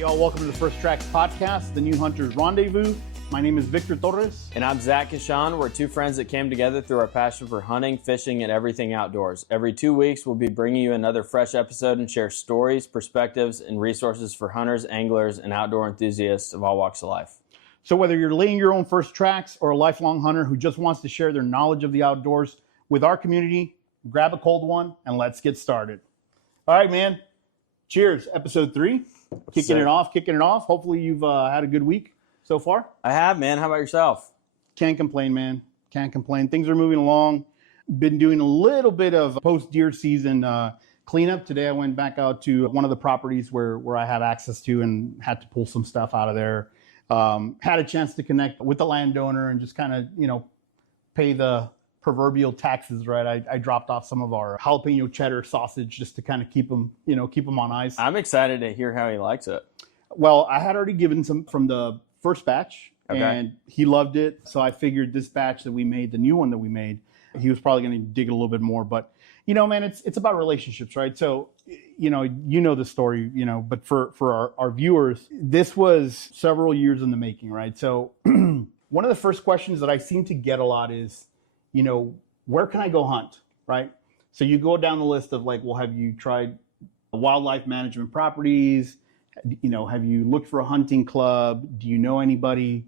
Hey, y'all, welcome to the First Tracks Podcast, the New Hunters Rendezvous. My name is Victor Torres. And I'm Zach and Sean. We're two friends that came together through our passion for hunting, fishing, and everything outdoors. Every 2 weeks, we'll be bringing you another fresh episode and share stories, perspectives, and resources for hunters, anglers, and outdoor enthusiasts of all walks of life. So whether you're laying your own first tracks or a lifelong hunter who just wants to share their knowledge of the outdoors with our community, grab a cold one and let's get started. All right, man. Cheers. Episode 3. Kicking it off. Hopefully you've had a good week so far. I have, man. How about yourself? Can't complain, man. Can't complain. Things are moving along. Been doing a little bit of post-deer season cleanup. Today I went back out to one of the properties where I have access to and had to pull some stuff out of there. Had a chance to connect with the landowner and just kind of, pay the proverbial taxes, right? I dropped off some of our jalapeno cheddar sausage just to kind of keep them on ice. I'm excited to hear how he likes it. Well, I had already given some from the first batch, and he loved it. So I figured this batch that we made, the new one that we made, he was probably going to dig it a little bit more. But, man, it's about relationships, right? So, you know the story, but for our viewers, this was several years in the making, right? So one of the first questions that I seem to get a lot is, where can I go hunt, right? So you go down the list of like, well, have you tried wildlife management properties? Have you looked for a hunting club? Do you know anybody?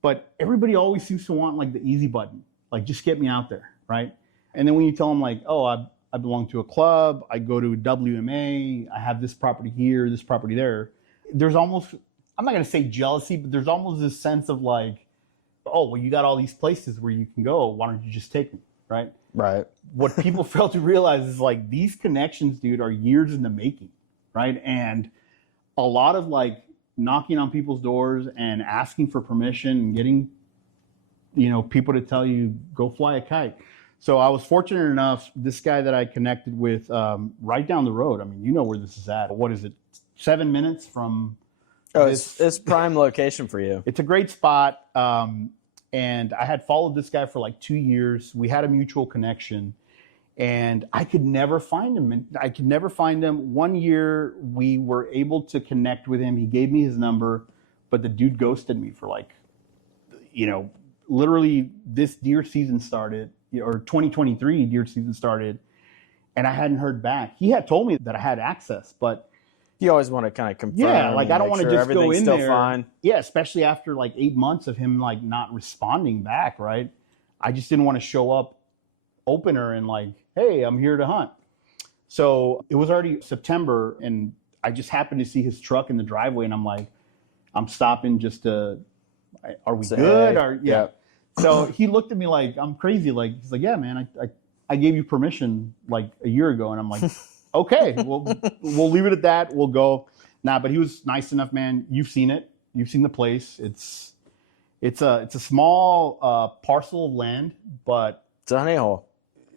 But everybody always seems to want like the easy button, like just get me out there, right? And then when you tell them like, oh, I belong to a club, I go to WMA, I have this property here, this property there, there's almost, I'm not going to say jealousy, but there's almost this sense of like, oh, well, you got all these places where you can go. Why don't you just take me, right? Right. What people fail to realize is like these connections, dude, are years in the making, right? And a lot of like knocking on people's doors and asking for permission and getting, people to tell you, go fly a kite. So I was fortunate enough, this guy that I connected with right down the road. I mean, you know where this is at. What is it? 7 minutes from... Oh, it's prime location for you. It's a great spot. And I had followed this guy for like 2 years. We had a mutual connection and I could never find him. 1 year we were able to connect with him. He gave me his number, but the dude ghosted me for like, literally this deer season started, or 2023 deer season started, and I hadn't heard back. He had told me that I had access, but you always want to kind of confirm. Yeah, like I don't want to just go in there. Fine. Yeah, especially after like 8 months of him like not responding back, right? I just didn't want to show up opener and like, hey, I'm here to hunt. So it was already September and I just happened to see his truck in the driveway and I'm like, I'm stopping just to, are we good? Or yeah. So he looked at me like I'm crazy. Like he's like, yeah, man, I gave you permission like a year ago, and I'm like. Okay, we'll leave it at that. We'll go. But he was nice enough, man. You've seen it. You've seen the place. It's a small parcel of land, but it's a honey hole.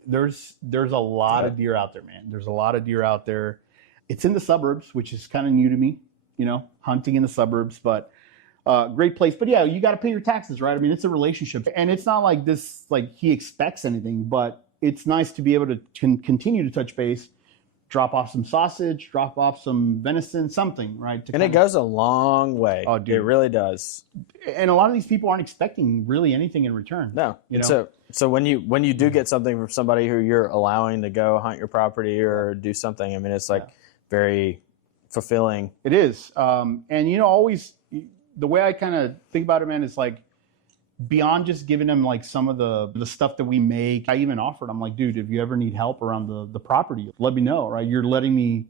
There's a lot of deer out there, man. There's a lot of deer out there. It's in the suburbs, which is kind of new to me, hunting in the suburbs, but great place. But yeah, you got to pay your taxes, right? I mean, it's a relationship, and it's not like this, like he expects anything, but it's nice to be able to continue to touch base. Drop off some sausage, drop off some venison, something, right? And it goes a long way. Oh, dude. It really does. And a lot of these people aren't expecting really anything in return. No. So when you do get something from somebody who you're allowing to go hunt your property or do something, I mean, it's like very fulfilling. It is. And, always the way I kind of think about it, man, is like, beyond just giving them like some of the stuff that we make, I even offered, I'm like, dude, if you ever need help around the property, let me know, right? You're letting me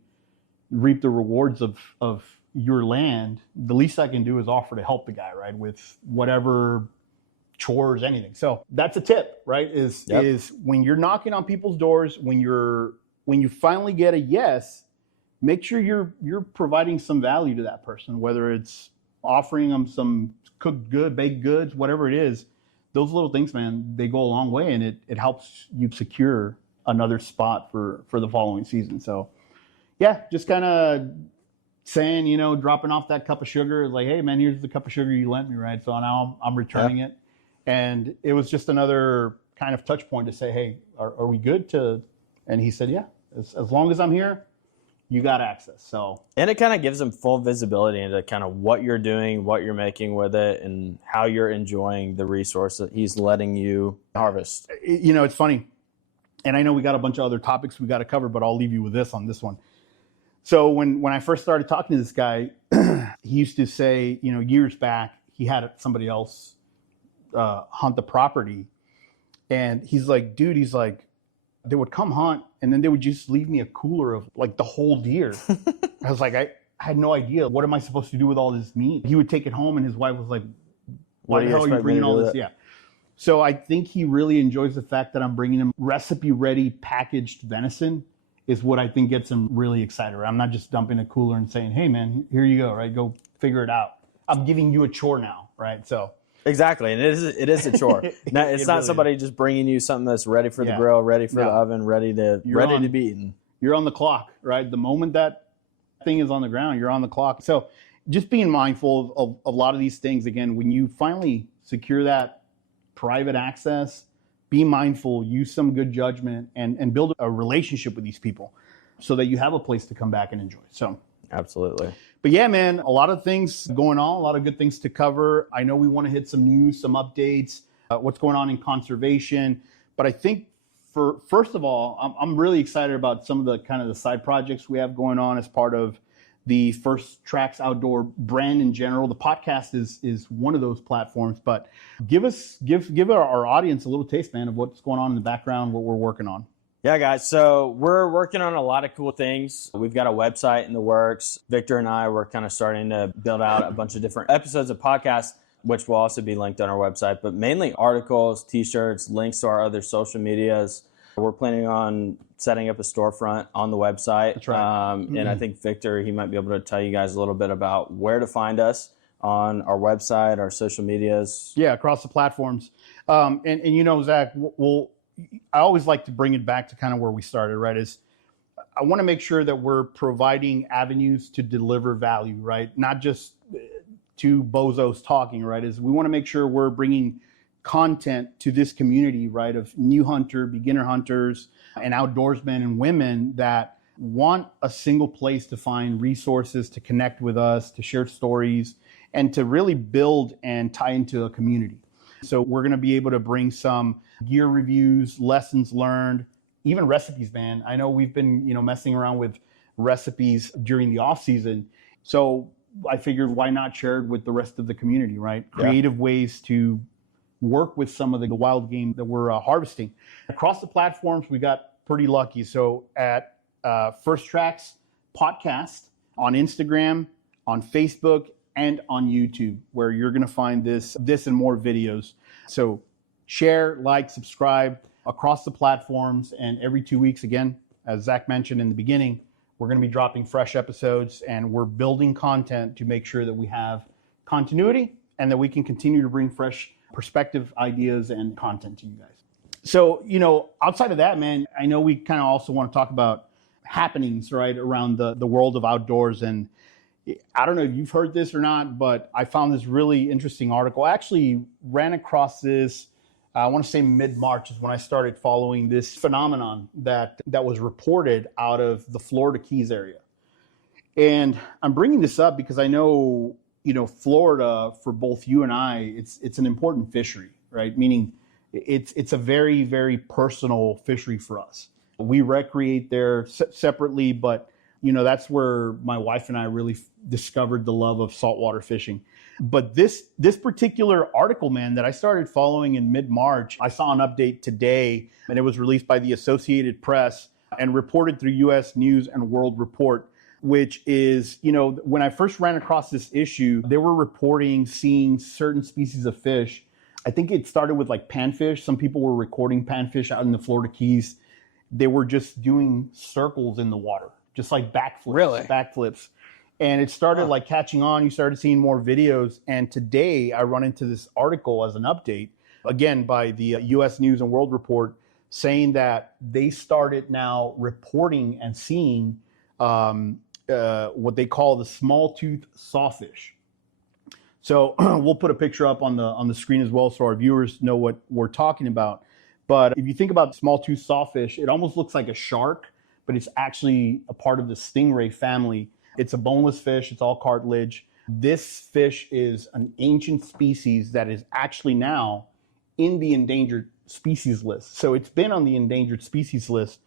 reap the rewards of your land. The least I can do is offer to help the guy, right? With whatever chores, anything. So that's a tip, right? Is when you're knocking on people's doors, when you finally get a yes, make sure you're providing some value to that person, whether it's offering them some cooked good, baked goods, whatever it is. Those little things, man, they go a long way, and it helps you secure another spot for the following season. So yeah, just kind of saying, dropping off that cup of sugar, like, hey man, here's the cup of sugar you lent me, right? So now I'm returning it. And it was just another kind of touch point to say, hey, are we good to, and he said, yeah, as long as I'm here, you got access. So, and it kind of gives them full visibility into kind of what you're doing, what you're making with it, and how you're enjoying the resource that he's letting you harvest. You know, it's funny. And I know we got a bunch of other topics we got to cover, but I'll leave you with this on this one. So when I first started talking to this guy, he used to say, you know, years back, he had somebody else hunt the property. And he's like, dude, he's like, they would come hunt and then they would just leave me a cooler of like the whole deer. I was like, I had no idea. What am I supposed to do with all this meat? He would take it home and his wife was like, why the hell are you bringing all this? Yeah. So I think he really enjoys the fact that I'm bringing him recipe-ready packaged venison is what I think gets him really excited. I'm not just dumping a cooler and saying, hey, man, here you go, right? Go figure it out. I'm giving you a chore now, right? So exactly, and it is a chore. Now, it's not somebody just bringing you something that's ready for the grill, ready for the oven, ready to be eaten. You're on the clock, right? The moment that thing is on the ground, you're on the clock. So just being mindful of a lot of these things. Again, when you finally secure that private access, be mindful, use some good judgment, and build a relationship with these people so that you have a place to come back and enjoy. So absolutely. But yeah, man, a lot of things going on, a lot of good things to cover. I know we want to hit some news, some updates, what's going on in conservation. But I think first of all, I'm really excited about some of the kind of the side projects we have going on as part of the First Tracks Outdoor brand in general. The podcast is one of those platforms, but give our audience a little taste, man, of what's going on in the background, what we're working on. Yeah, guys. So we're working on a lot of cool things. We've got a website in the works. Victor and I were kind of starting to build out a bunch of different episodes of podcasts, which will also be linked on our website, but mainly articles, t-shirts, links to our other social medias. We're planning on setting up a storefront on the website. That's right. And I think Victor, he might be able to tell you guys a little bit about where to find us on our website, our social medias. Yeah, across the platforms. And you know, Zach, I always like to bring it back to kind of where we started, right? Is I want to make sure that we're providing avenues to deliver value, right? Not just two bozos talking, right? Is we want to make sure we're bringing content to this community, right, of new hunter, beginner hunters, and outdoorsmen and women that want a single place to find resources, to connect with us, to share stories, and to really build and tie into a community. So we're going to be able to bring some gear reviews, lessons learned, even recipes, man. I know we've been, messing around with recipes during the off season. So I figured why not share it with the rest of the community, right? Yeah. Creative ways to work with some of the wild game that we're harvesting. Across the platforms, we got pretty lucky. So at First Tracks Podcast on Instagram, on Facebook, and on YouTube, where you're going to find this and more videos. So share, like, subscribe across the platforms. And every 2 weeks, again, as Zach mentioned in the beginning, we're going to be dropping fresh episodes, and we're building content to make sure that we have continuity and that we can continue to bring fresh perspective, ideas, and content to you guys. So, outside of that, man, I know we kind of also want to talk about happenings, right, around the world of outdoors. And I don't know if you've heard this or not, but I found this really interesting article. I actually ran across this, I want to say mid-March is when I started following this phenomenon that was reported out of the Florida Keys area. And I'm bringing this up because I know, Florida, for both you and I, it's an important fishery, right? Meaning it's a very, very personal fishery for us. We recreate there separately, but that's where my wife and I really discovered the love of saltwater fishing. But this particular article, man, that I started following in mid-March, I saw an update today, and it was released by the Associated Press and reported through U.S. News and World Report, which is, when I first ran across this issue, they were reporting seeing certain species of fish. I think it started with like panfish. Some people were recording panfish out in the Florida Keys. They were just doing circles in the water, just like backflips. Really? Backflips. And it started like catching on. You started seeing more videos. And today I run into this article as an update, again, by the U.S. News and World Report, saying that they started now reporting and seeing what they call the small-tooth sawfish. So we'll put a picture up on the screen as well so our viewers know what we're talking about. But if you think about small-tooth sawfish, it almost looks like a shark, but it's actually a part of the stingray family. It's a boneless fish. It's all cartilage. This fish is an ancient species that is actually now in the endangered species list. So it's been on the endangered species list,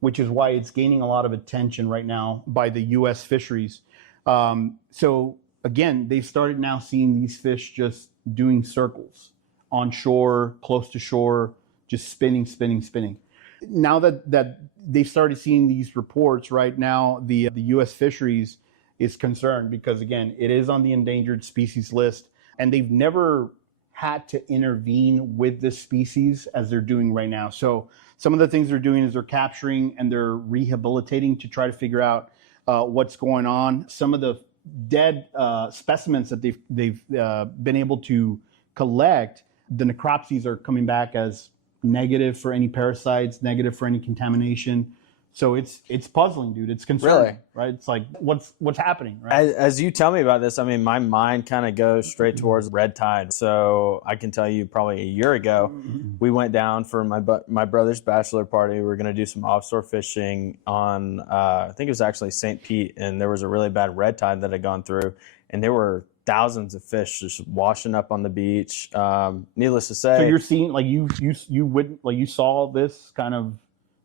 which is why it's gaining a lot of attention right now by the U.S. fisheries. So again, they've started now seeing these fish just doing circles on shore, close to shore, just spinning. Now that they've started seeing these reports right now, the U.S. fisheries is concerned because, again, it is on the endangered species list, and they've never had to intervene with this species as they're doing right now. So some of the things they're doing is they're capturing and they're rehabilitating to try to figure out what's going on. Some of the dead specimens that they've been able to collect, the necropsies are coming back as negative for any parasites, negative for any contamination. So it's puzzling, dude. It's concerning, Really? right? It's like what's happening, right? As you tell me about this, I mean, my mind kind of goes straight towards red tide. So I can tell you, probably a year ago, we went down for my brother's bachelor party. We were going to do some offshore fishing on, I think it was actually St. Pete, and there was a really bad red tide that had gone through, and there were thousands of fish just washing up on the beach. Needless to say, So you're seeing, like, you saw this kind of,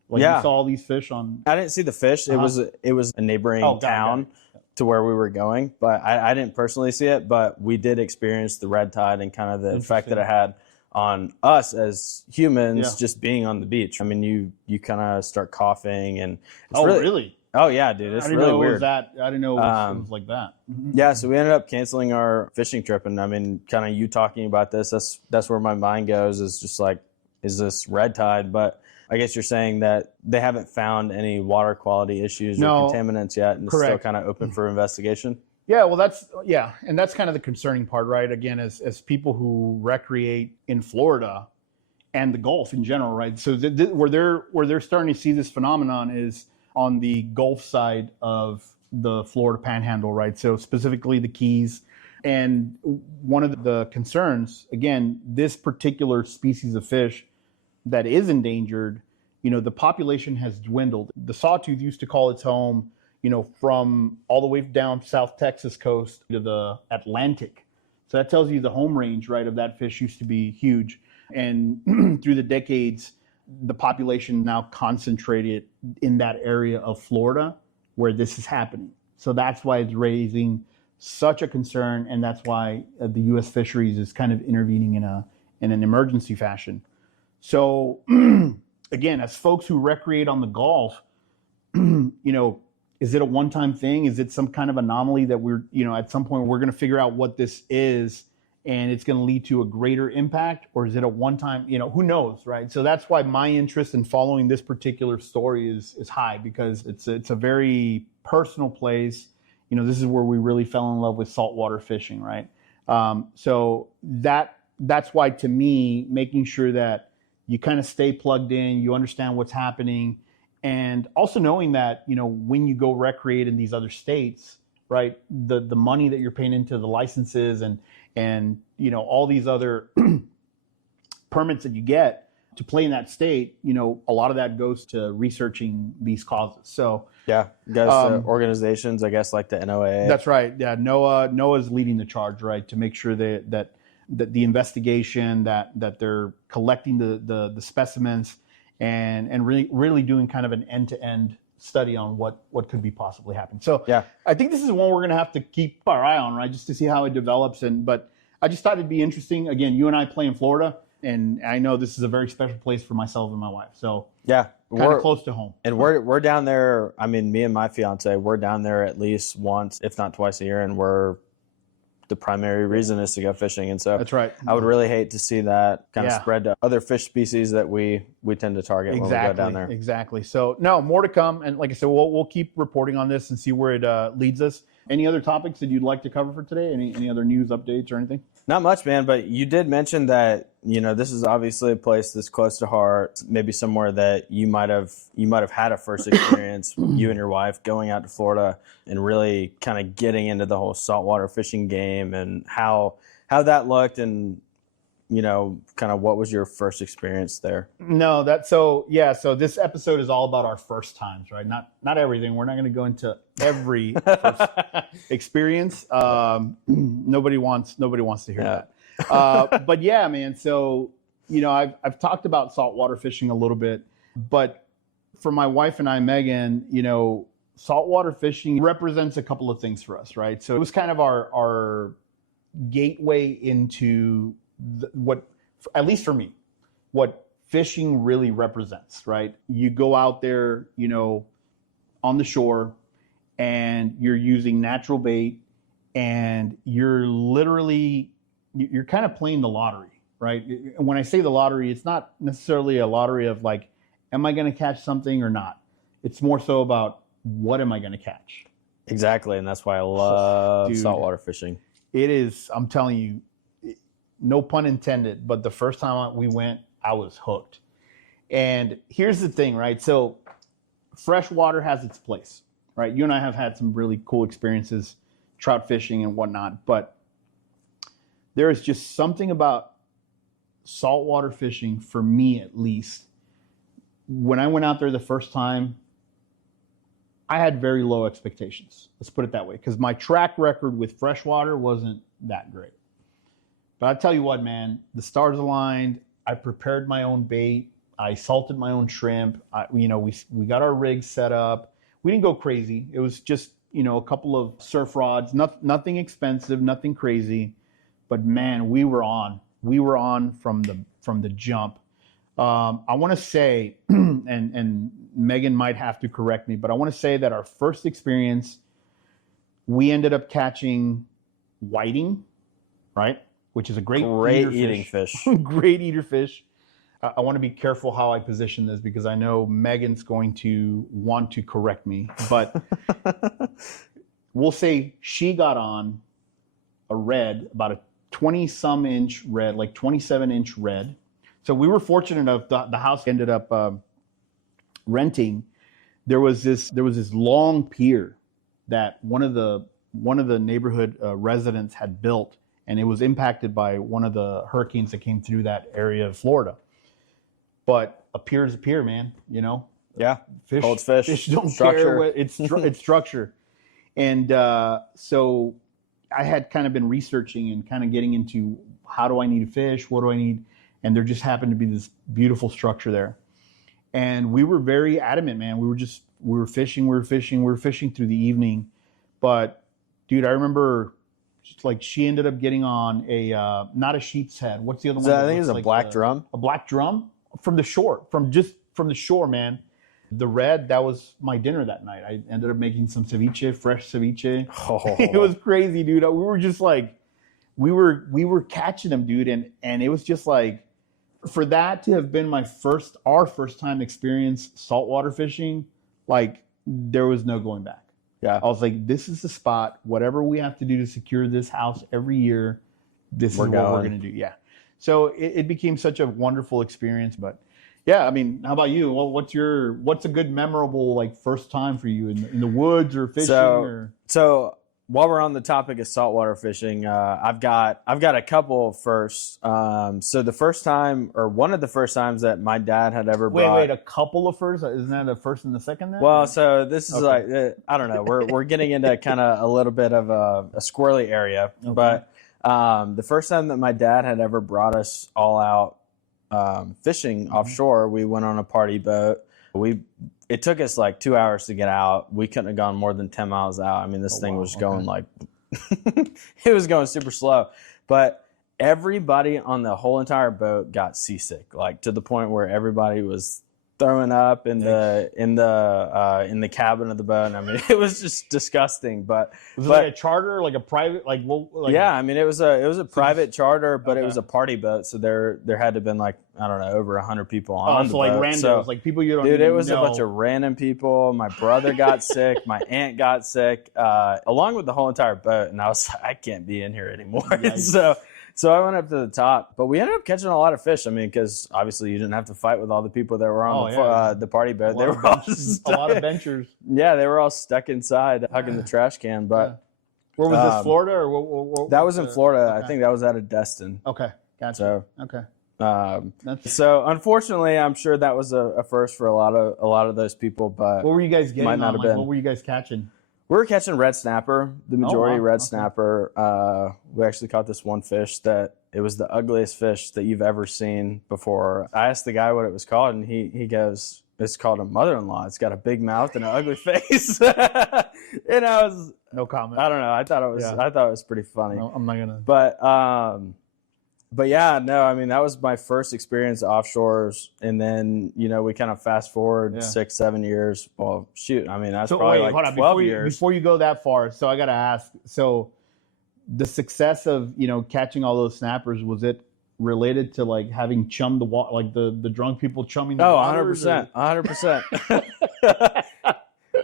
like, Yeah. you saw all these fish on. I didn't see the fish. It was a neighboring town to where we were going, but I didn't personally see it. But we did experience the red tide and kind of the effect that it had on us as humans just being on the beach. I mean, you kind of start coughing and it's Really? Oh yeah, dude, it's I didn't really know weird. it was that. I didn't know it was like that. Yeah, so we ended up canceling our fishing trip, and I mean, kind of you talking about this, that's where my mind goes, is just like, is this red tide? But I guess you're saying that they haven't found any water quality issues or contaminants yet, and it's still kind of open for investigation. Yeah, well, and that's kind of the concerning part, right? Again, as people who recreate in Florida and the Gulf in general, right? So where they're starting to see this phenomenon is on the Gulf side of the Florida Panhandle, right? So specifically the Keys. And one of the concerns, again, this particular species of fish that is endangered, the population has dwindled. The sawtooth used to call its home, from all the way down South Texas coast to the Atlantic. So that tells you the home range, right, of that fish used to be huge. And through the decades, the population now concentrated in that area of Florida where this is happening. So that's why it's raising such a concern, and that's why the U.S. fisheries is kind of intervening in an emergency fashion. So again, as folks who recreate on the Gulf, is it a one-time thing? Is it some kind of anomaly that we're, at some point we're going to figure out what this is and it's going to lead to a greater impact? Or is it a one-time, who knows, right? So that's why my interest in following this particular story is high, because it's a very personal place. This is where we really fell in love with saltwater fishing, right? So that's why, to me, making sure that you kind of stay plugged in, you understand what's happening, and also knowing that, when you go recreate in these other states, right, the money that you're paying into the licenses and all these other permits that you get to play in that state, a lot of that goes to researching these causes. So yeah, it goes to organizations, I guess, like the NOAA. That's right. Yeah, NOAA's leading the charge, right, to make sure that the investigation, that they're collecting the specimens and really doing kind of an end-to-end study on what could be possibly happening. So yeah, I think this is one we're going to have to keep our eye on, right, just to see how it develops. But I just thought it'd be interesting. Again, you and I play in Florida, and I know this is a very special place for myself and my wife. So yeah, kind of close to home. And we're down there. I mean, me and my fiance, we're down there at least once, if not twice a year, and the primary reason is to go fishing. And so that's right. I would really hate to see that kind of spread to other fish species that we tend to target when we go down there. Exactly. So no, more to come. And like I said, we'll keep reporting on this and see where it leads us. Any other topics that you'd like to cover for today? Any other news updates or anything? Not much, man, but you did mention that, this is obviously a place that's close to heart, maybe somewhere that you might have had a first experience, you and your wife going out to Florida and really kind of getting into the whole saltwater fishing game and how that looked, and kind of what was your first experience there? No, so this episode is all about our first times, right? Not everything. We're not going to go into every first experience. Nobody wants to hear that. But yeah, man. So, I've talked about saltwater fishing a little bit, but for my wife and I, Megan, saltwater fishing represents a couple of things for us, right? So it was kind of our gateway into what, at least for me, what fishing really represents, right? You go out there, on the shore, and you're using natural bait, and you're kind of playing the lottery, right? When I say the lottery, it's not necessarily a lottery of like, am I going to catch something or not? It's more so about, what am I going to catch? Exactly, and that's why I love saltwater fishing. It is, I'm telling you, no pun intended, but the first time we went, I was hooked. And here's the thing, right? So freshwater has its place, right? You and I have had some really cool experiences trout fishing and whatnot, but there is just something about saltwater fishing, for me at least. When I went out there the first time, I had very low expectations. Let's put it that way, because my track record with freshwater wasn't that great. But I tell you what, man, the stars aligned. I prepared my own bait. I salted my own shrimp. We got our rig set up. We didn't go crazy. It was just a couple of surf rods, nothing expensive, nothing crazy. But man, we were on. We were on from the jump. I want to say, and Megan might have to correct me, but I want to say that our first experience, we ended up catching whiting, right? Which is a great eating fish. Great eater fish. I want to be careful how I position this, because I know Megan's going to want to correct me, but we'll say she got on a red, about a 20-some inch red, like 27-inch red. So we were fortunate enough, the house ended up renting. There was this long pier that one of the neighborhood residents had built, and it was impacted by one of the hurricanes that came through that area of Florida. But a pier is a pier, man. Yeah, fish holds fish. Fish don't structure. care. It's structure, and so I had kind of been researching and kind of getting into, how do I need to fish? What do I need? And there just happened to be this beautiful structure there. And we were very adamant, man. We were fishing through the evening. But dude, I remember she ended up getting on not a sheep's head. What's the other one? I think it's a black drum. A black drum from the shore, from the shore, man. The red, that was my dinner that night. I ended up making some ceviche, fresh ceviche. Oh. It was crazy, dude. We were just like, we were catching them, dude. And it was just like, for that to have been our first time experience saltwater fishing, like, there was no going back. Yeah. I was like, this is the spot. Whatever we have to do to secure this house every year, this is what we're going to do. Yeah. So it became such a wonderful experience. But yeah, I mean, how about you? Well, what's a good memorable, like, first time for you in the woods or fishing? So while we're on the topic of saltwater fishing, I've got a couple of firsts. So the first time, or one of the first times that my dad had ever brought. Wait, a couple of firsts? Isn't that the first and the second then? Well, so this is like, I don't know. We're getting into kind of a little bit of a squirrely area. Okay. But the first time that my dad had ever brought us all out fishing offshore, we went on a party boat. It took us like 2 hours to get out. We couldn't have gone more than 10 miles out. I mean, this thing was going like, it was going super slow. But everybody on the whole entire boat got seasick, like to the point where everybody was throwing up in the cabin of the boat. I mean, it was just disgusting. But was it like a charter, like a private, yeah, I mean, it was a private charter, but it was a party boat, so there had to have been, like, I don't know, over 100 people on the boat. Like randos, so, like people you don't dude, even it was know. A bunch of random people. My brother got sick, my aunt got sick, along with the whole entire boat, and I was like, I can't be in here anymore. So I went up to the top, but we ended up catching a lot of fish. I mean, because obviously you didn't have to fight with all the people that were on the party boat. They were all a lot of benchers. Yeah, they were all stuck inside hugging the trash can. But where was this, Florida or what? That was in Florida. Okay. I think that was out of Destin. Okay, Gotcha. So okay. So unfortunately, I'm sure that was a first for a lot of those people. But What were you guys getting might not on? have Like, been. what were you guys catching? We were catching red snapper, the majority wow. red Okay. snapper. We actually caught this one fish that it was the ugliest fish that you've ever seen before. I asked the guy what it was called, and he goes, "It's called a mother-in-law. It's got a big mouth and an ugly face." And I was No comment. I don't know. I thought it was pretty funny. No, I'm not gonna. But yeah, no, I mean, that was my first experience offshores. And then, we kind of fast forward 6-7 years. Well, shoot, I mean, that's probably like 12 years. Before you go that far, so I got to ask, so the success of, catching all those snappers, was it related to like having chummed the water, like the drunk people chumming the water? 100%. 100%.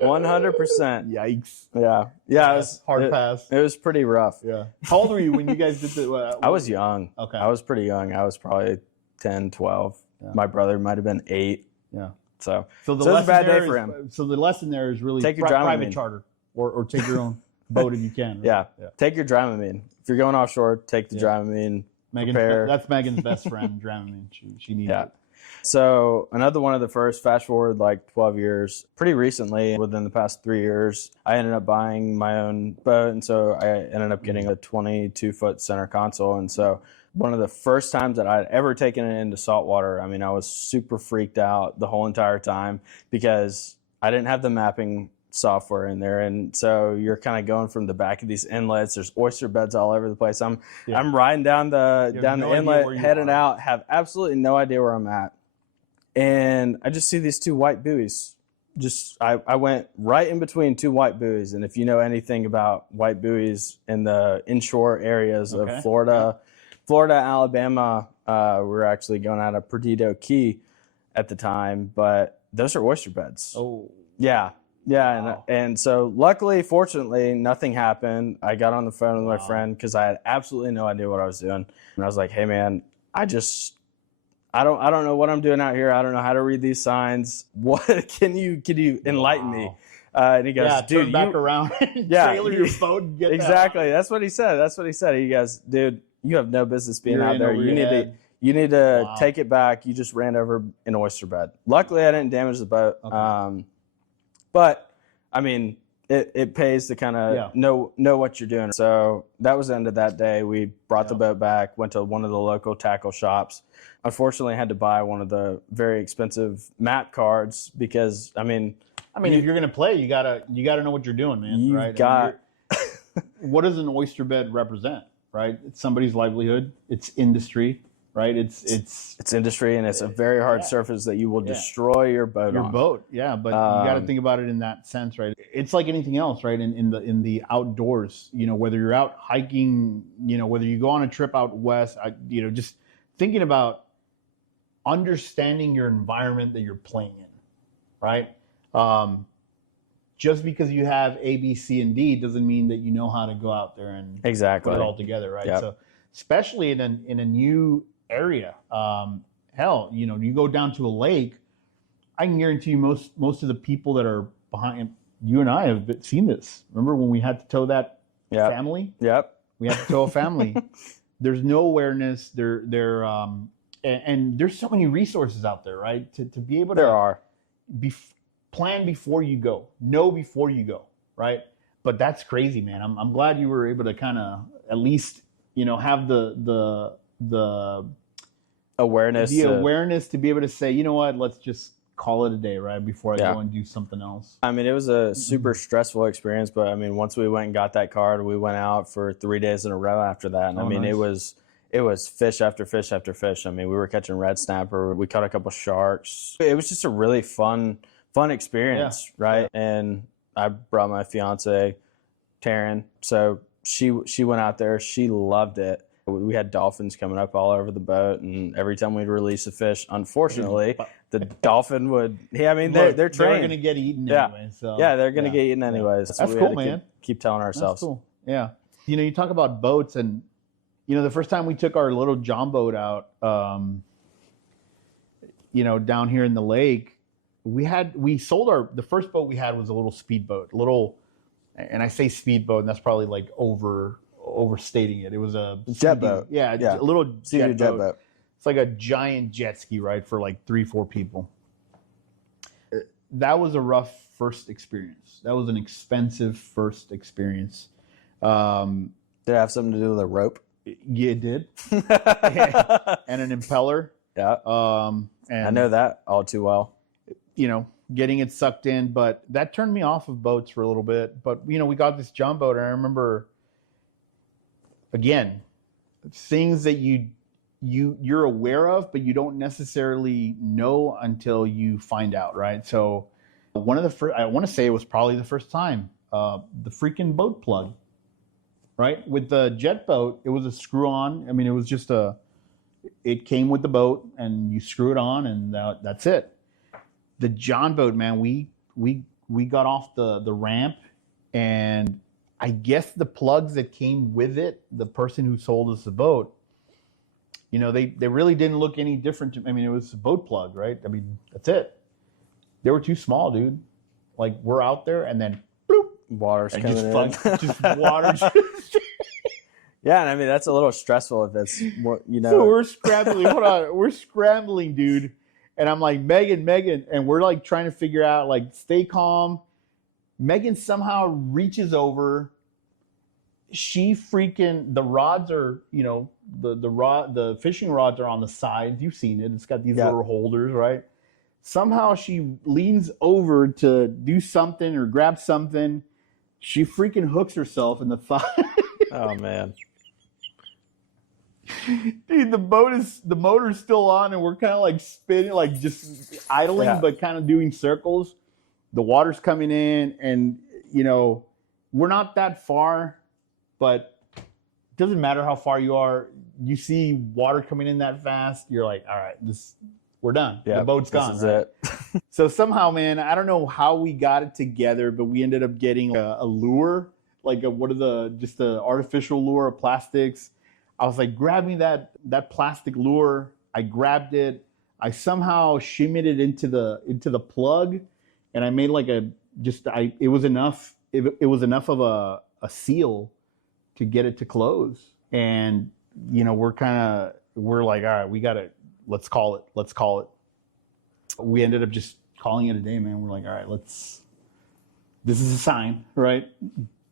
100%. Yikes. Yeah. Yeah. It was hard pass. It was pretty rough. Yeah. How old were you when you guys did the? I was young. Okay. I was pretty young. I was probably 10, 12. Yeah. My brother might have been 8. Yeah. So the it was a bad day for him. So the lesson there is really take your private charter or take your own boat if you can. Right? Yeah. Take your Dramamine. If you're going offshore, take the Dramamine. That's Megan's best friend, Dramamine. She needs it. So another one of the first, fast forward like 12 years, pretty recently, within the past 3 years, I ended up buying my own boat. And so I ended up getting a 22-foot center console. And so one of the first times that I'd ever taken it into saltwater, I mean, I was super freaked out the whole entire time because I didn't have the mapping software in there, and so you're kind of going from the back of these inlets. There's oyster beds all over the place. I'm riding down the inlet, heading out, have absolutely no idea where I'm at, and I just see these 2 white buoys. I went right in between 2 white buoys, and if you know anything about white buoys in the inshore areas of Florida, Alabama, we were actually going out of Perdido Key at the time, but those are oyster beds. Oh, yeah. Yeah, wow. and so luckily, fortunately, nothing happened. I got on the phone with my friend because I had absolutely no idea what I was doing, and I was like, "Hey, man, I don't know what I'm doing out here. I don't know how to read these signs. What can you enlighten me?" And he goes, "Dude, turn back around, and trailer your boat, and get exactly." That's what he said. He goes, "Dude, you have no business being out there. You need to take it back. You just ran over an oyster bed." Luckily, I didn't damage the boat. Okay. But I mean, it pays to kind of know what you're doing. So that was the end of that day. We brought the boat back, went to one of the local tackle shops. Unfortunately, I had to buy one of the very expensive map cards because if you're gonna play, you gotta know what you're doing, man. What does an oyster bed represent? Right, it's somebody's livelihood. It's industry. Right, it's industry, and it's a very hard surface that you will destroy your boat. But you got to think about it in that sense, right? It's like anything else, right? In the outdoors, whether you're out hiking, whether you go on a trip out west, just thinking about understanding your environment that you're playing in, right? Just because you have A, B, C, and D doesn't mean that you know how to go out there and put it all together, right? Yep. So especially in a new area, you go down to a lake, I can guarantee you most of the people that are behind you and I have seen this. Remember when we had to tow that family? Yep. We had to tow a family. There's no awareness. And there's so many resources out there, right? To be able to plan before you go, know before you go, right? But that's crazy, man. I'm glad you were able to kind of at least have the awareness to be able to say, you know what, let's just call it a day, right, before I go and do something else. I mean, it was a super stressful experience, but I mean, once we went and got that card, we went out for 3 days in a row after that, and nice. It was fish after fish after fish. I mean, we were catching red snapper, we caught a couple sharks. It was just a really fun experience, right? Yeah. And I brought my fiance, Taryn, so she went out there. She loved it. We had dolphins coming up all over the boat, and every time we'd release a fish, unfortunately, the dolphin would. Yeah, I mean, they're trained. They're going to get eaten anyway. So they're going to get eaten anyways. That's cool, man. Keep telling ourselves. That's cool. Yeah, you talk about boats, and the first time we took our little John boat out, down here in the lake, we sold the first boat we had was a little speedboat, and I say speedboat, and that's probably like over overstating it. It was a jet boat. Yeah, a little jet boat. It's like a giant jet ski, right, for like 3-4 people. That was a rough first experience. That was an expensive first experience. Did it have something to do with a rope? Yeah, it did. And an impeller. Yeah. And I know that all too well. Getting it sucked in, but that turned me off of boats for a little bit. But we got this John boat, and I remember, again, things that you're aware of, but you don't necessarily know until you find out, right? So one of the first, I want to say it was probably the first time, the freaking boat plug, right? With the jet boat, it was a screw on. I mean, it was just it came with the boat, and you screw it on, and that's it. The John boat, man, we got off the ramp, and I guess the plugs that came with it, the person who sold us the boat, they really didn't look any different. I mean, it was a boat plug, right? I mean, that's it. They were too small, dude. Like, we're out there, and then bloop, water's coming in. Just water. Yeah, and I mean, that's a little stressful if it's more, So we're scrambling. Hold on. We're scrambling, dude. And I'm like, Megan, and we're like trying to figure out, like, stay calm. Megan somehow reaches over. She freaking, the rods are, the fishing rods are on the sides. You've seen it. It's got these little holders, right? Somehow she leans over to do something or grab something. She freaking hooks herself in the thigh. Oh, man. Dude, the motor's still on, and we're kind of like spinning, like just idling, but kind of doing circles. The water's coming in, and we're not that far, but it doesn't matter how far you are. You see water coming in that fast, you're like, all right, we're done. The boat's gone. This is it. So somehow, man, I don't know how we got it together, but we ended up getting a lure, like just the artificial lure of plastics. I was like, grab me that plastic lure. I grabbed it. I somehow shimmied it into the plug, and I made like it was enough. It was enough of a seal to get it to close. And we're like, all right, let's call it. We ended up just calling it a day, man. We're like, all right, this is a sign, right?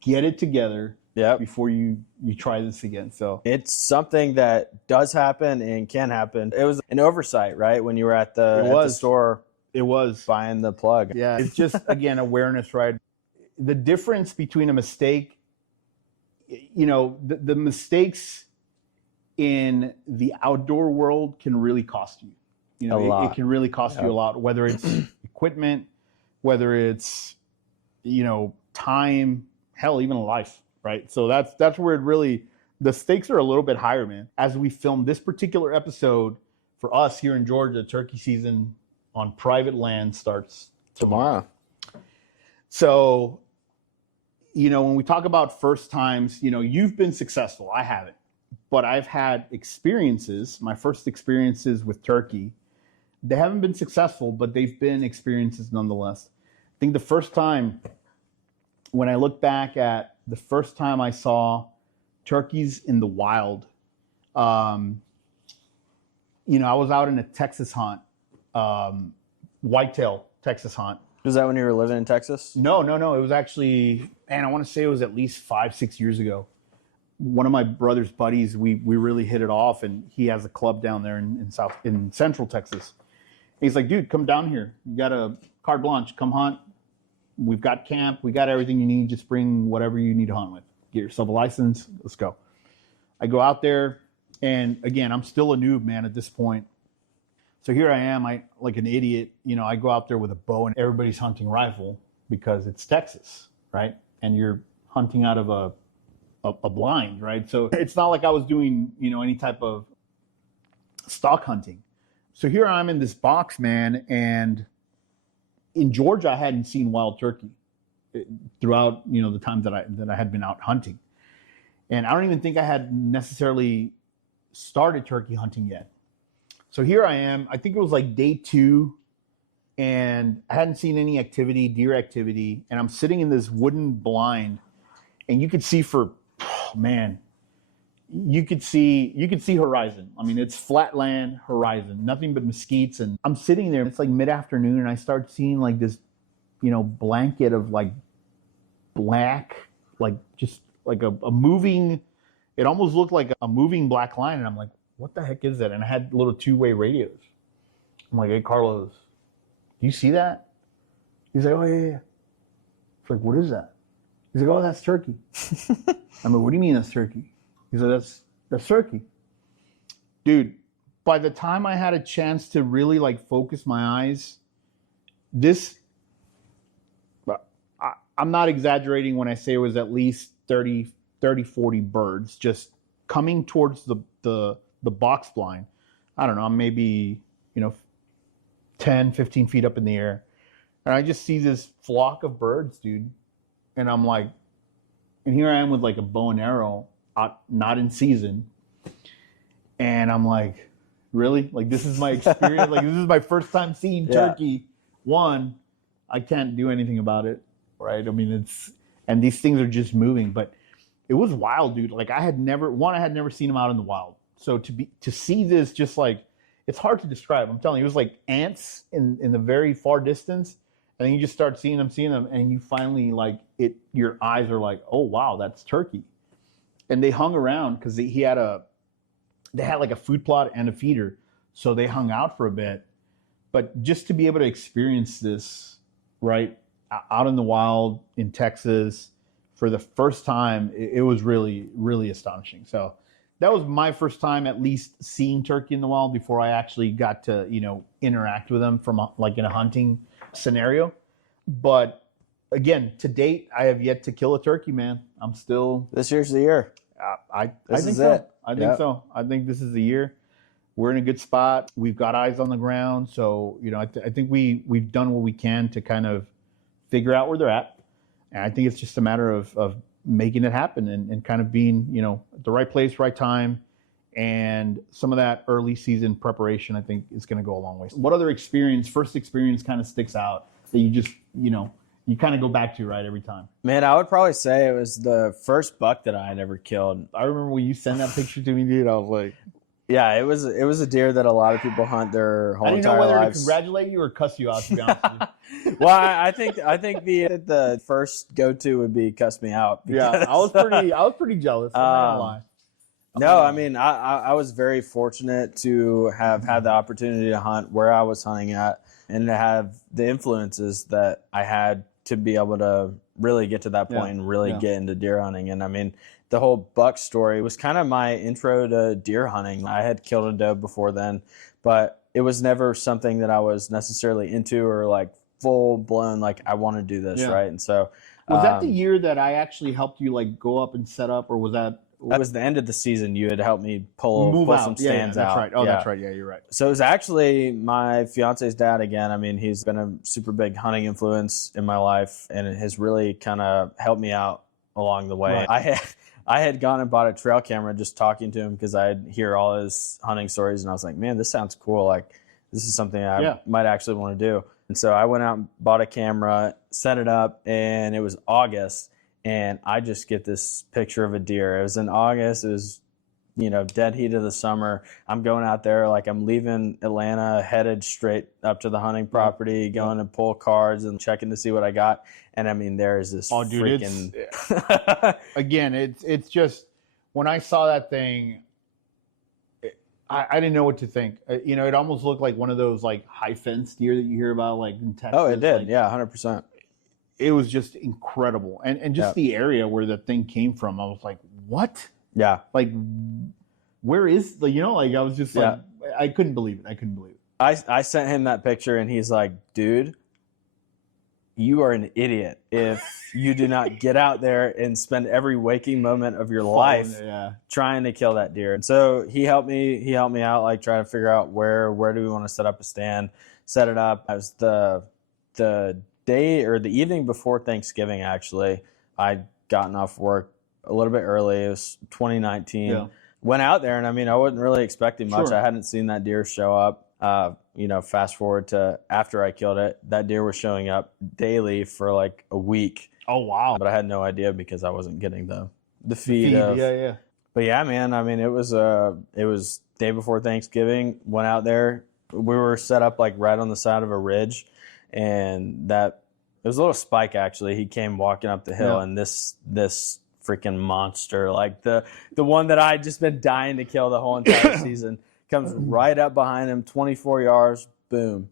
Get it together. Before you try this again. So it's something that does happen and can happen. It was an oversight, right? When you were at the store, it was buying the plug. Yeah, it's just, again, awareness, right? The difference between a mistake, the mistakes in the outdoor world can really cost you. It can really cost you a lot, whether it's equipment, whether it's time, hell, even life. Right. So that's where the stakes are a little bit higher, man. As we film this particular episode, for us here in Georgia, turkey season on private land starts tomorrow. So, when we talk about first times, you've been successful. I haven't. But I've had experiences, my first experiences with turkey. They haven't been successful, but they've been experiences nonetheless. I think the first time, when I look back at the first time I saw turkeys in the wild, I was out in a Texas hunt, whitetail Texas hunt. Was that when you were living in Texas? No. It was actually, man, I want to say it was at least 5-6 years ago. One of my brother's buddies, we really hit it off, and he has a club down there in Central Texas. And he's like, dude, come down here. You got a carte blanche. Come hunt. We've got camp. We got everything you need. Just bring whatever you need to hunt with. Get yourself a license. Let's go. I go out there, and again, I'm still a noob, man, at this point. So here I am, like an idiot. I go out there with a bow, and everybody's hunting rifle because it's Texas, right? And you're hunting out of a blind, right? So it's not like I was doing, any type of stock hunting. So here I'm in this box, man, and in Georgia, I hadn't seen wild turkey throughout, the times that I had been out hunting. And I don't even think I had necessarily started turkey hunting yet. So here I am, I think it was like day 2, and I hadn't seen any deer activity. And I'm sitting in this wooden blind, and you could see for, you could see horizon. I mean, it's flatland horizon, nothing but mesquites. And I'm sitting there, it's like mid-afternoon, and I start seeing like this, blanket of like black, like just like a moving, it almost looked like a moving black line. And I'm like, what the heck is that? And I had little two-way radios. I'm like, hey, Carlos, do you see that? He's like, oh, yeah. It's like, what is that? He's like, oh, that's turkey. I'm like, what do you mean that's turkey? He's like, that's turkey. Dude, by the time I had a chance to really like focus my eyes, I'm not exaggerating when I say it was at least 30, 40 birds just coming towards the box blind. I don't know, maybe, 10, 15 feet up in the air. And I just see this flock of birds, dude. And I'm like, and here I am with like a bow and arrow, not in season. And I'm like, really? Like, this is my experience? Like, this is my first time seeing turkey. One, I can't do anything about it, right? I mean, and these things are just moving. But it was wild, dude. Like, I had never seen them out in the wild. So to see this, just like, it's hard to describe. I'm telling you, it was like ants in the very far distance. And then you just start seeing them, and you finally your eyes are like, oh wow, that's turkey. And they hung around because they had like a food plot and a feeder, so they hung out for a bit. But just to be able to experience this, right, out in the wild in Texas for the first time, it was really, really astonishing. So that was my first time at least seeing turkey in the wild before I actually got to, interact with them from like in a hunting scenario. But again, to date, I have yet to kill a turkey, man. I'm still. This year's the year. I think so. I think so. I think this is the year. We're in a good spot. We've got eyes on the ground. So, I think we've done what we can to kind of figure out where they're at. And I think it's just a matter of making it happen and kind of being, at the right place, right time. And some of that early season preparation, I think, is going to go a long way. What other first experience kind of sticks out that you just, you kind of go back to, right, every time? Man, I would probably say it was the first buck that I had ever killed. I remember when you sent that picture to me, dude, I was like... Yeah, it was a deer that a lot of people hunt their whole entire lives. I didn't know whether to congratulate you or cuss you out, to be honest with you. Well, I think the first go-to would be cuss me out. Yeah, I was pretty jealous. I'm not gonna lie. No, I mean, I was very fortunate to have had the opportunity to hunt where I was hunting at and to have the influences that I had to be able to really get to that point and really get into deer hunting. And I mean, the whole buck story was kind of my intro to deer hunting. I had killed a doe before then, but it was never something that I was necessarily into or like full blown, like I want to do this, right? And so... Was that the year that I actually helped you like go up and set up, or was that... It was the end of the season. You had helped me pull some stands out. That's right. Oh, that's right. Yeah, you're right. So it was actually my fiance's dad again. I mean, he's been a super big hunting influence in my life, and it has really kind of helped me out along the way. Right. I had gone and bought a trail camera just talking to him because I'd hear all his hunting stories, and I was like, man, this sounds cool. Like, this is something I might actually want to do. And so I went out and bought a camera, set it up, and it was August. And I just get this picture of a deer. It was in August. It was, dead heat of the summer. I'm going out there, like I'm leaving Atlanta, headed straight up to the hunting property, going to pull cards and checking to see what I got. And I mean, there is this freaking... Again, it's just, when I saw that thing, I didn't know what to think. It almost looked like one of those like high fence deer that you hear about like in Texas. Oh, it did. 100%. It was just incredible. And just the area where the thing came from, I was like, what? Yeah. Like, where is I was just like, I couldn't believe it. I sent him that picture and he's like, dude, you are an idiot if you do not get out there and spend every waking moment of your life trying to kill that deer. And so he helped me out, like trying to figure out where do we want to set up a stand, set it up. It was the day or the evening before Thanksgiving, actually. I'd gotten off work a little bit early. It was 2019. Yeah. Went out there, and I mean, I wasn't really expecting much. I hadn't seen that deer show up. Fast forward to after I killed it, that deer was showing up daily for like a week. Oh, wow. But I had no idea because I wasn't getting the feed. But But yeah, man, I mean, it was day before Thanksgiving. Went out there. We were set up like right on the side of a ridge, and it was a little spike actually. He came walking up the hill, and this freaking monster, like the one that I had just been dying to kill the whole entire season, comes right up behind him, 24 yards, boom.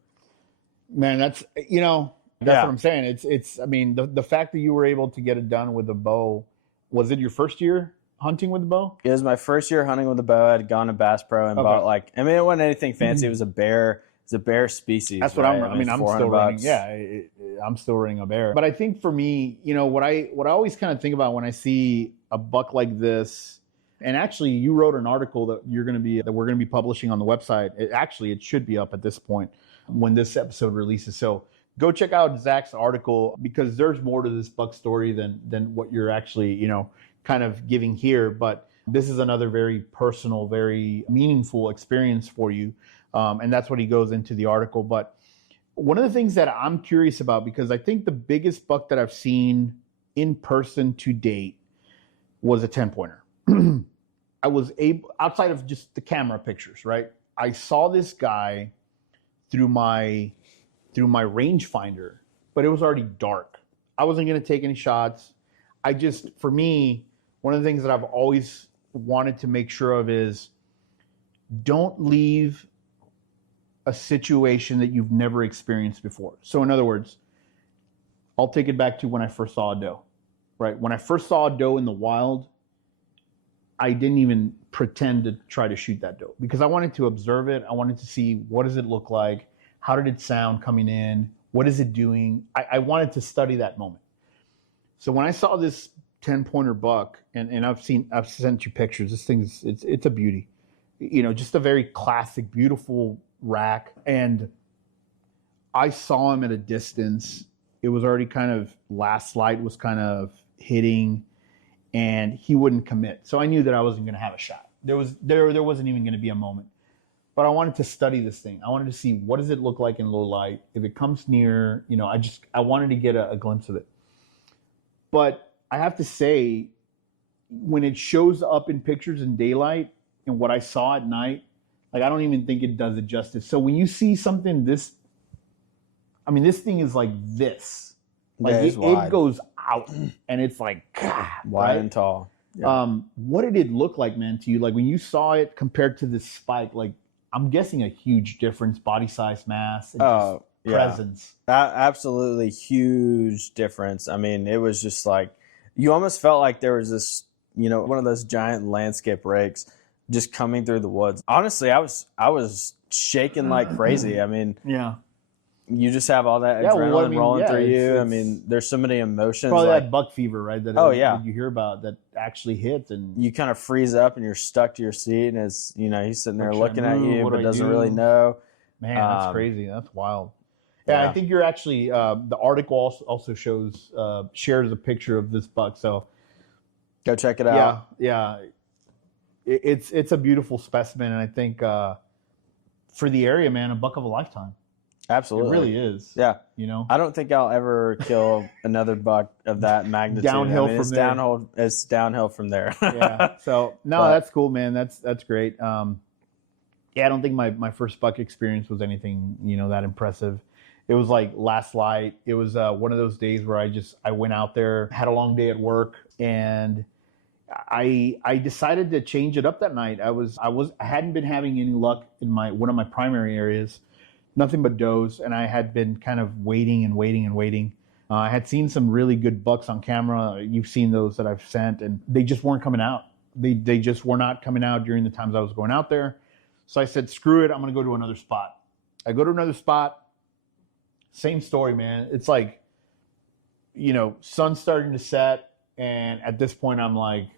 Man, that's what I'm saying. It's I mean, the fact that you were able to get it done with a bow, was it your first year hunting with the bow? It was my first year hunting with a bow. I had gone to Bass Pro and bought it wasn't anything fancy. It was a bear. It's a bear species. That's what I'm still running. Yeah, I'm still running a bear. But I think for me, what I always kind of think about when I see a buck like this, and actually you wrote an article that we're going to be publishing on the website. It should be up at this point when this episode releases. So go check out Zach's article, because there's more to this buck story than what you're actually, kind of giving here. But this is another very personal, very meaningful experience for you. And that's what he goes into the article. But one of the things that I'm curious about, because I think the biggest buck that I've seen in person to date was a 10-pointer. I was able, outside of just the camera pictures, right? I saw this guy through my rangefinder, but it was already dark. I wasn't going to take any shots. For me, one of the things that I've always wanted to make sure of is don't leave a situation that you've never experienced before. So in other words, I'll take it back to when I first saw a doe, right? When I first saw a doe in the wild, I didn't even pretend to try to shoot that doe because I wanted to observe it. I wanted to see, what does it look like? How did it sound coming in? What is it doing? I wanted to study that moment. So when I saw this 10-pointer buck, and I've sent you pictures. This thing's it's a beauty, just a very classic, beautiful rack. And I saw him at a distance. It was already kind of, last light was kind of hitting, and he wouldn't commit. So I knew that I wasn't going to have a shot. There wasn't even going to be a moment. But I wanted to study this thing. I wanted to see, what does it look like in low light? If it comes near, I wanted to get a glimpse of it. But I have to say, when it shows up in pictures in daylight and what I saw at night, like, I don't even think it does it justice. So when you see something this thing is like this. Like, it goes out and it's like, God, wide right? and tall. Yeah. What did it look like, man, to you? Like, when you saw it compared to this spike, like, I'm guessing a huge difference, body size, mass, and presence. Absolutely huge difference. I mean, it was just like, you almost felt like there was this, one of those giant landscape rakes just coming through the woods. Honestly, I was shaking like crazy. I mean, yeah. You just have all that adrenaline rolling through you. I mean, there's so many emotions. Probably that buck fever, right? That you hear about that actually hits, and you kind of freeze up and you're stuck to your seat, and it's he's sitting there looking at you, but doesn't really know. Man, that's crazy. That's wild. Yeah, I think you're actually the article also shares a picture of this buck. So go check it out. Yeah. It's a beautiful specimen, and I think for the area, man, a buck of a lifetime. Absolutely. It really is. Yeah. I don't think I'll ever kill another buck of that magnitude. It's downhill from there. Yeah. So that's cool, man. That's great. I don't think my first buck experience was anything, that impressive. It was like last light. It was one of those days where I went out there, had a long day at work, and I decided to change it up that night. I hadn't been having any luck in one of my primary areas. Nothing but does, and I had been kind of waiting. I had seen some really good bucks on camera. You've seen those that I've sent, and they just weren't coming out. They just were not coming out during the times I was going out there. So I said, screw it, I'm going to go to another spot. I go to another spot. Same story, man. It's like, sun's starting to set, and at this point I'm like,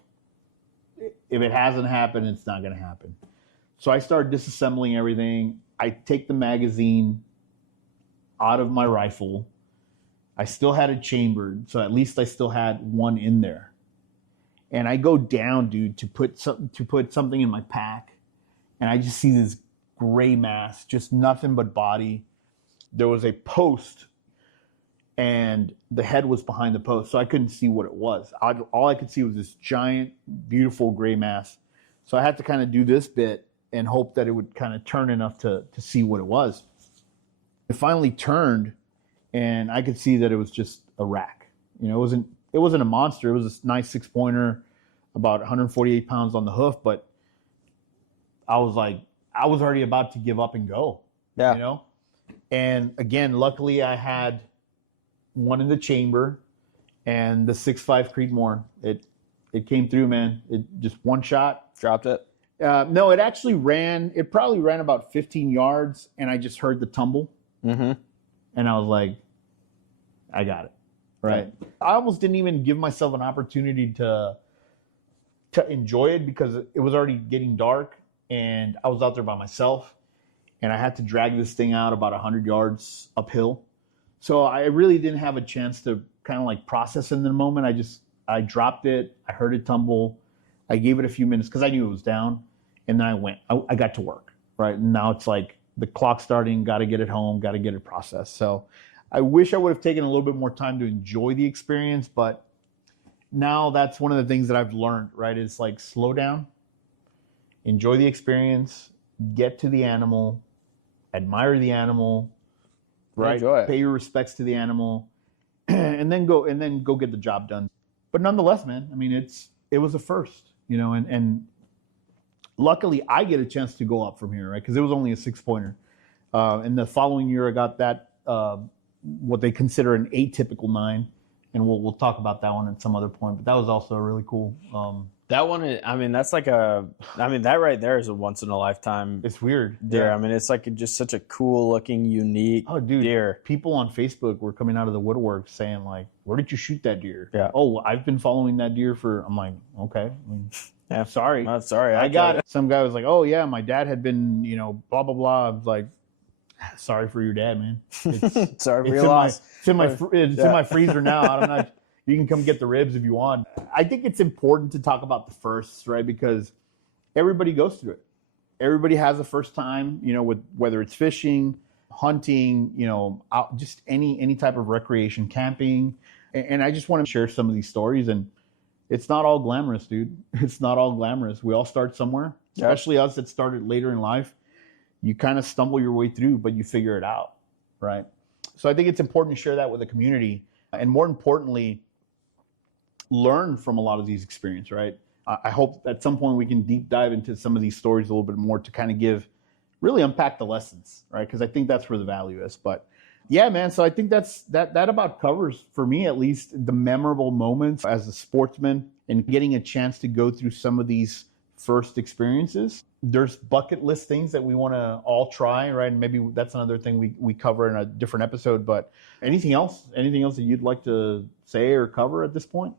if it hasn't happened, it's not going to happen. So I start disassembling everything. I take the magazine out of my rifle. I still had it chambered, so at least I still had one in there. And I go down, dude, to put something in my pack, and I just see this gray mass, just nothing but body. There was a post, and the head was behind the post, so I couldn't see what it was. All I could see was this giant, beautiful gray mass. So I had to kind of do this bit and hope that it would kind of turn enough to see what it was. It finally turned, and I could see that it was just a rack. You know, it wasn't a monster. It was a nice 6-pointer, about 148 pounds on the hoof, but I was already about to give up and go. Yeah. You know? And again, luckily I had one in the chamber and the 6.5 Creedmoor. It came through, man. It just one shot. Dropped it? No, it actually probably ran about 15 yards, and I just heard the tumble. Mm-hmm. And I was like, I got it. Right. Yeah. I almost didn't even give myself an opportunity to enjoy it because it was already getting dark and I was out there by myself and I had to drag this thing out about 100 yards uphill. So I really didn't have a chance to kind of like process in the moment. I dropped it. I heard it tumble. I gave it a few minutes because I knew it was down. And then I went. I got to work. Right. And now it's like the clock starting, got to get it home, got to get it processed. So I wish I would have taken a little bit more time to enjoy the experience, but now that's one of the things that I've learned, right? Is like slow down, enjoy the experience, get to the animal, admire the animal, right? Enjoy it. Pay your respects to the animal, and then go get the job done. But nonetheless, man, I mean, it was a first, you know, and luckily I get a chance to go up from here, right? Because it was only a 6-pointer. And the following year I got that what they consider an atypical 9. And we'll talk about that one at some other point. But that was also a really cool. That one, I mean, that's like that right there is a once in a lifetime. It's weird. Deer. Yeah. I mean, it's like just such a cool looking, unique deer. People on Facebook were coming out of the woodwork saying like, "Where did you shoot that deer?" Yeah. Oh, I've been following that deer for. I'm like, okay. I mean, yeah. Sorry. Sorry. I got it. Some guy was like, "Oh yeah, my dad had been, you know, blah blah blah." I was like, sorry for your dad, man. Sorry for your loss. It's in my freezer now. I don't know. You can come get the ribs if you want. I think it's important to talk about the firsts, right? Because everybody goes through it. Everybody has a first time, you know, with whether it's fishing, hunting, you know, just any type of recreation, camping. And I just want to share some of these stories. And it's not all glamorous, dude. It's not all glamorous. We all start somewhere, especially us that started later in life. You kind of stumble your way through, but you figure it out, right? So I think it's important to share that with the community. And more importantly, learn from a lot of these experiences, right? I hope at some point we can deep dive into some of these stories a little bit more to kind of really unpack the lessons, right? Because I think that's where the value is. But yeah, man, so I think that about covers, for me at least, the memorable moments as a sportsman and getting a chance to go through some of these first experiences. There's bucket list things that we want to all try, right? And maybe that's another thing we cover in a different episode. But anything else that you'd like to say or cover at this point?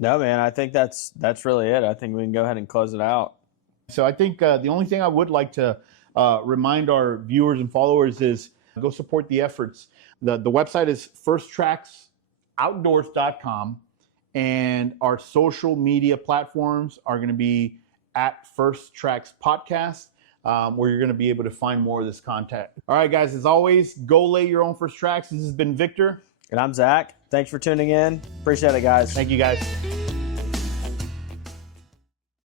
No, man, I think that's really it. I think we can go ahead and close it out. So I think the only thing I would like to remind our viewers and followers is go support the efforts. The website is firsttracksoutdoors.com, and our social media platforms are going to be at First Tracks Podcast, where you're going to be able to find more of this content. All right, guys, as always, go lay your own first tracks. This has been Victor. And I'm Zach. Thanks for tuning in. Appreciate it, guys. Thank you, guys.